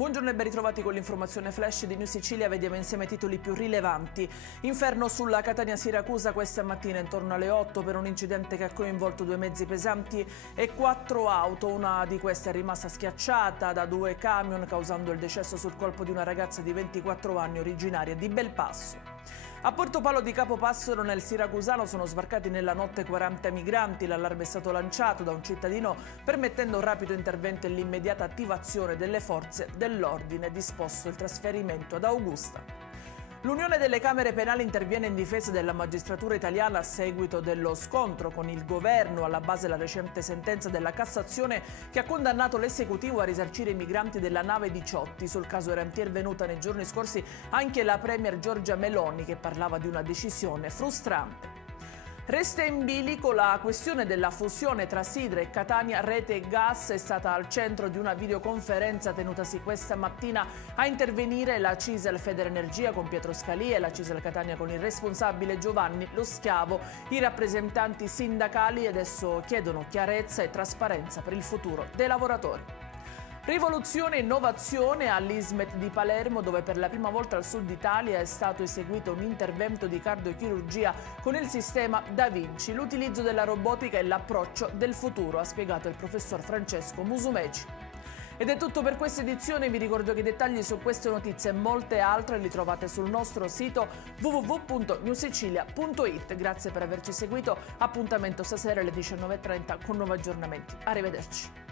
Buongiorno e ben ritrovati con l'informazione flash di New Sicilia. Vediamo insieme i titoli più rilevanti. Inferno sulla Catania-Siracusa questa mattina intorno alle 8 per un incidente che ha coinvolto 2 mezzi pesanti e 4 auto. Una di queste è rimasta schiacciata da 2 camion, causando il decesso sul colpo di una ragazza di 24 anni originaria di Belpasso. A Portopalo di Capopassero nel Siracusano sono sbarcati nella notte 40 migranti. L'allarme è stato lanciato da un cittadino permettendo un rapido intervento e l'immediata attivazione delle forze dell'ordine, disposto il trasferimento ad Augusta. L'Unione delle Camere Penali interviene in difesa della magistratura italiana a seguito dello scontro con il governo, alla base la recente sentenza della Cassazione che ha condannato l'esecutivo a risarcire i migranti della nave Diciotti. Sul caso era intervenuta nei giorni scorsi anche la premier Giorgia Meloni, che parlava di una decisione frustrante. Resta in bilico la questione della fusione tra Sidra e Catania Rete e Gas. È stata al centro di una videoconferenza tenutasi questa mattina. A intervenire la Cisel Federenergia con Pietro Scalia e la Cisel Catania con il responsabile Giovanni Lo Schiavo. I rappresentanti sindacali adesso chiedono chiarezza e trasparenza per il futuro dei lavoratori. Rivoluzione e innovazione all'Ismet di Palermo, dove per la prima volta al sud Italia è stato eseguito un intervento di cardiochirurgia con il sistema Da Vinci. L'utilizzo della robotica è l'approccio del futuro, ha spiegato il professor Francesco Musumeci. Ed è tutto per questa edizione. Vi ricordo che i dettagli su queste notizie e molte altre li trovate sul nostro sito www.newsicilia.it. Grazie per averci seguito. Appuntamento stasera alle 19:30 con nuovi aggiornamenti. Arrivederci.